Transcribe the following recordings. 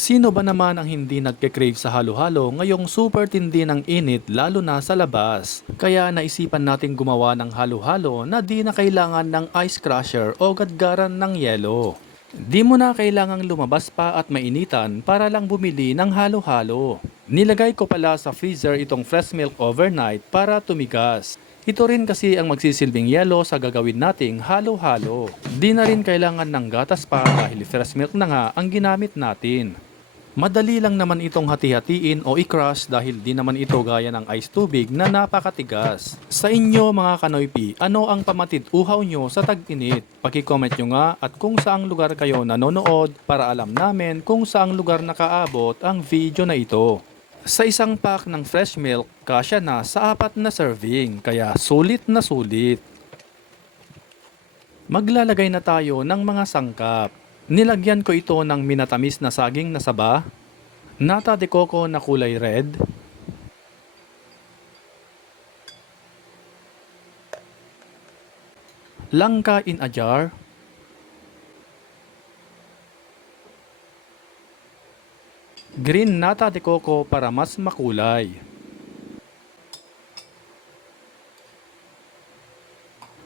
Sino ba naman ang hindi nagke-crave sa halo-halo ngayong super tindi ng init lalo na sa labas? Kaya naisipan nating gumawa ng halo-halo na di na kailangan ng ice crusher o gadgaran ng yelo. Di mo na kailangang lumabas pa at mainitan para lang bumili ng halo-halo. Nilagay ko pala sa freezer itong fresh milk overnight para tumigas. Ito rin kasi ang magsisilbing yelo sa gagawin nating halo-halo. Di na rin kailangan ng gatas pa dahil fresh milk na nga ang ginamit natin. Madali lang naman itong hati-hatiin o i-crush dahil di naman ito gaya ng ice tubig na napakatigas. Sa inyo mga kanoypi, ano ang pamatid uhaw nyo sa tag-init? Paki-comment nyo nga at kung saang lugar kayo nanonood para alam namin kung saang lugar nakaabot ang video na ito. Sa isang pack ng fresh milk, kasya na sa 4 na serving, kaya sulit na sulit. Maglalagay na tayo ng mga sangkap. Nilagyan ko ito ng minatamis na saging na saba, nata de coco na kulay red, langka in a jar, green nata de coco para mas makulay,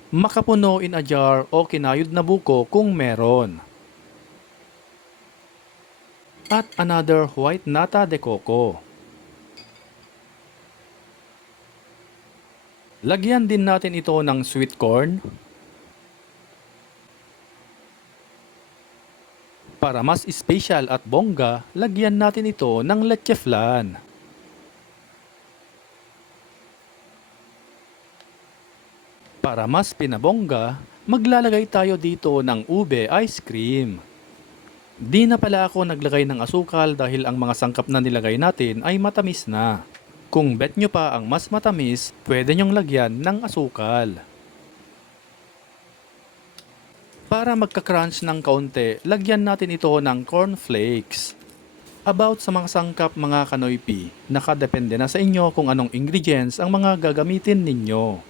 makapuno in a jar o kinayod na buko kung meron, at another white nata de coco. Lagyan din natin ito ng sweet corn. Para mas special at bongga, lagyan natin ito ng leche flan. Para mas pinabongga, maglalagay tayo dito ng ube ice cream. Di na pala ako naglagay ng asukal dahil ang mga sangkap na nilagay natin ay matamis na. Kung bet nyo pa ang mas matamis, pwede nyong lagyan ng asukal. Para magka-crunch ng kaunti, lagyan natin ito ng cornflakes. About sa mga sangkap mga kanoypi, nakadepende na sa inyo kung anong ingredients ang mga gagamitin ninyo.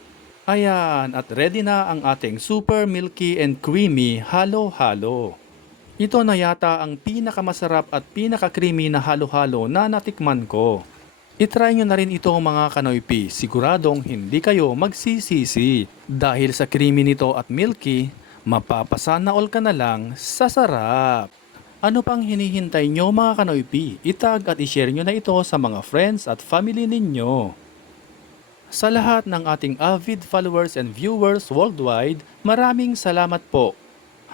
Ayan, at ready na ang ating super milky and creamy halo-halo. Ito na yata ang pinakamasarap at pinaka-creamy na halo-halo na natikman ko. I-try nyo na rin ito mga kanoypi, siguradong hindi kayo magsisisi. Dahil sa creamy nito at milky, mapapasana all ka na lang sa sarap. Ano pang hinihintay nyo mga kanoypi? Itag at i-share nyo na ito sa mga friends at family ninyo. Sa lahat ng ating avid followers and viewers worldwide, maraming salamat po.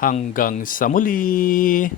Hanggang sa muli!